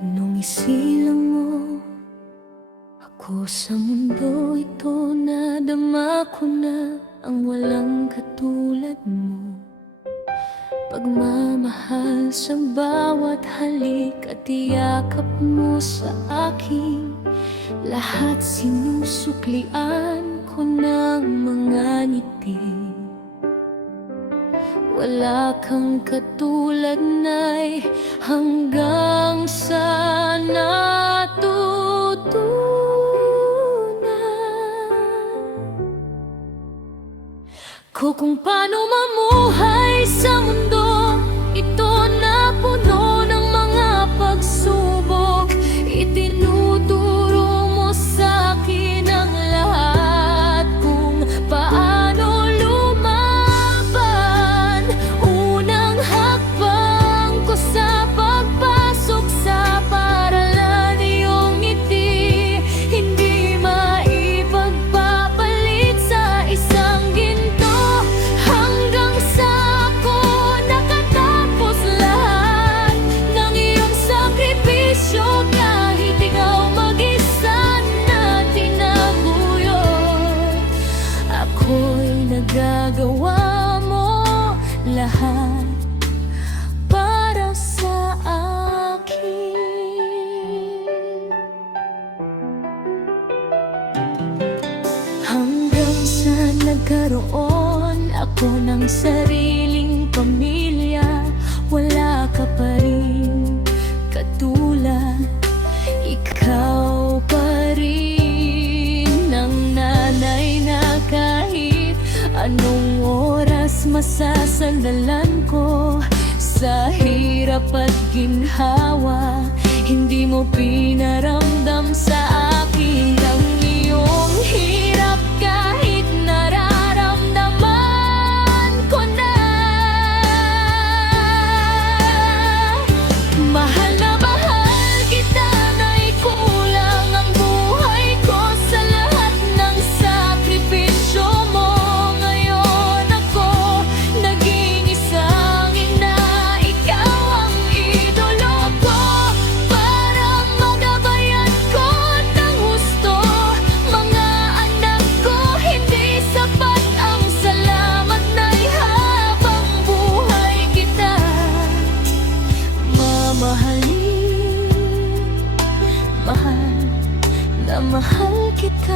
Nung isilang mo ako sa mundo ito, nadama ko na ang walang katulad mo. Pagmamahal sa bawat halik at yakap mo sa akin, lahat sinusuklian ko ng mga ngiti. Wala kang katulad na'y hanggang sa natutunan ko kung paano mamuhay sa mundo ito na puno ng mga pagsubok. Itinuturo mo sa akin ang lahat kung paano lumaban. Unang hakbang ko sa pagpasok sa paaralan, iyong ngiti hindi maipagpapalit sa isang ginto. Hanggang sa ako nakatapos lahat ng iyong sakripisyo, kahit ikaw mag-isa na tinaguyod, ako'y nagagawa mo lahat para sa akin. Hanggang sa nagkaroon ako ng sariling pamilya, wala ka pa rin katulad. Ikaw pa rin ang nanay na kahit anong oras masasandalan ko. Sa hirap at ginhawa, hindi mo pinaramdam sa akin ang iyong hirap, kahit nararamdaman ko na. Mahal na mahal kita, na'y kulang ang buhay ko sa lahat ng sakripisyo mo. Ngayon ako naging isang ina, ikaw ang idolo ko. Para magabayan ko ng husto mga anak ko, hindi sapat ang salamat na'y habang buhay kita mamahalin. Mahal na mahal kita,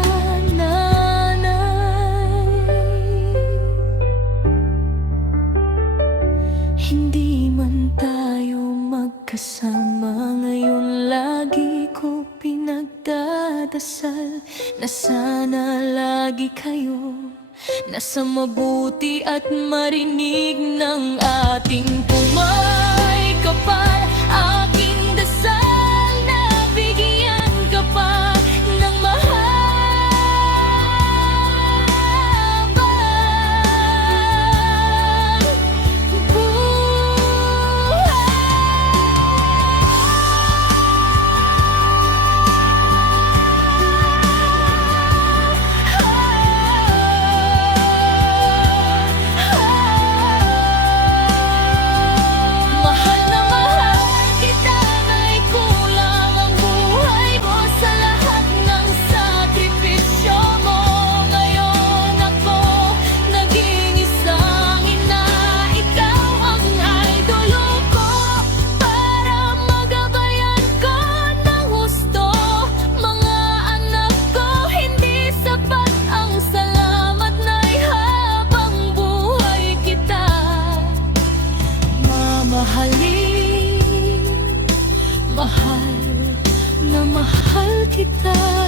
nanay. Hindi man tayo magkasama ngayon, lagi ko pinagdadasal na sana lagi kayo nasa mabuti at marinig ng ating pumay kapal. Aking dasal na bigyan ka pa ng mahabang mahal na mahal kita, na'y kulang ang buhay ko sa lahat ng sakripisyo mo. Ngayon ako naging isang ina, ikaw ang idolo ko. Para magabayan ko ng husto mga anak ko, hindi sapat ang salamat na'y habang buhay kita mamahalin. Mahal na mahal kita.